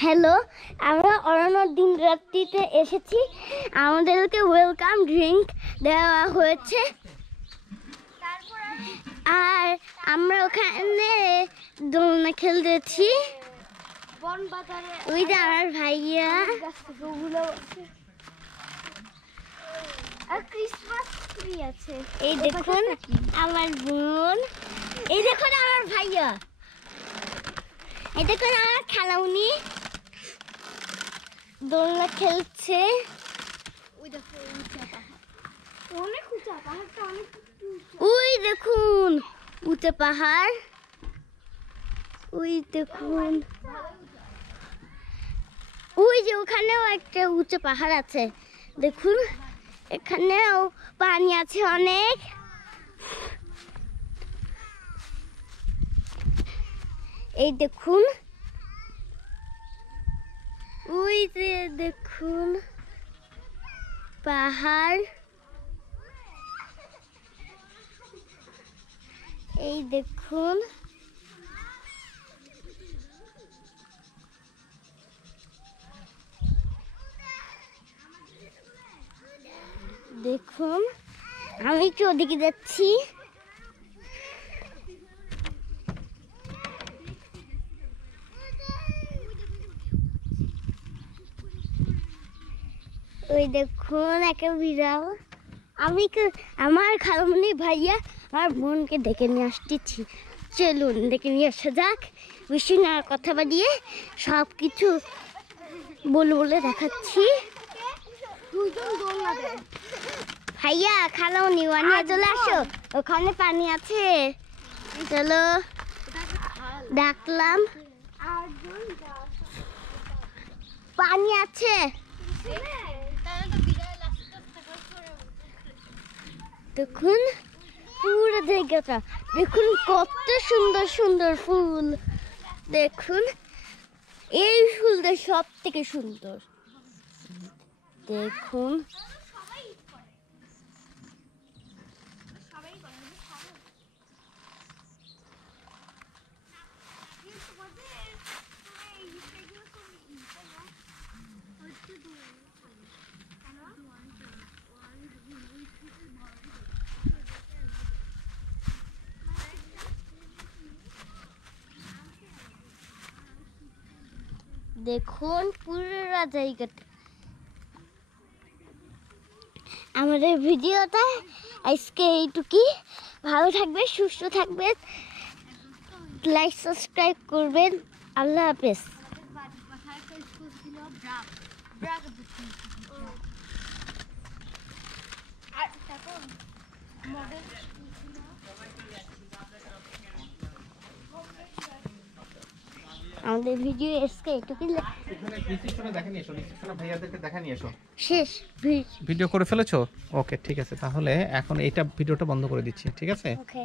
Hello, আমরা অরণ্য দিন রাত্রিতে এসেছি। আমাদেরকে ওয়েলকাম ড্রিঙ্ক দেওয়া হয়েছে আর আমরা ওখানে দোলনা খেলতেছি। ওই যে আমার ভাইয়া আর ক্রিসমাস ট্রি আছে। এই দেখুন আমার বোন, এই দেখুন আমার ভাইয়া, এই দেখুন আমার খালামণি দোলনা খেলছে। ওই দেখুন উঁচু পাহাড়, ওই দেখুন ওই যে ওখানেও একটা উঁচু পাহাড় আছে। দেখুন এখানেও পানি আছে অনেক। এই দেখুন ওই যে দেখুন পাহাড়, এই দেখুন দেখুন আমি একটু ওদিকে যাচ্ছি। ওই দেখুন একটা বিড়াল। আমি আমার খালামণি ভাইয়া আর বোনকে ডেকে নিয়ে আসতেছি। চলুন ডেকে নিয়ে আসা যাক। বেশি না কথা বাড়িয়ে সব কিছু বলে দেখাচ্ছি। ভাইয়া খালামণি নিয়ে চলে আসো, ওখানে পানি আছে। চলো ডাকলাম, পানি আছে। দেখুন পুরো জায়গাটা, দেখুন কত সুন্দর সুন্দর ফুল। দেখুন এই ফুলটা সব থেকে সুন্দর। দেখুন দেখুন পুরো জায়গাটা। আমাদের ভিডিওটা আজকে এইটুকুই। ভালো থাকবে, সুস্থ থাকবে, লাইক সাবস্ক্রাইব করবেন। আল্লাহ হাফেজ। আমাদের ভিডিও আজকে এটুকুই। শেষ ভিডিও করে ফেলেছো? ওকে ঠিক আছে, তাহলে এখন এইটা ভিডিওটা বন্ধ করে দিচ্ছি, ঠিক আছে? ওকে।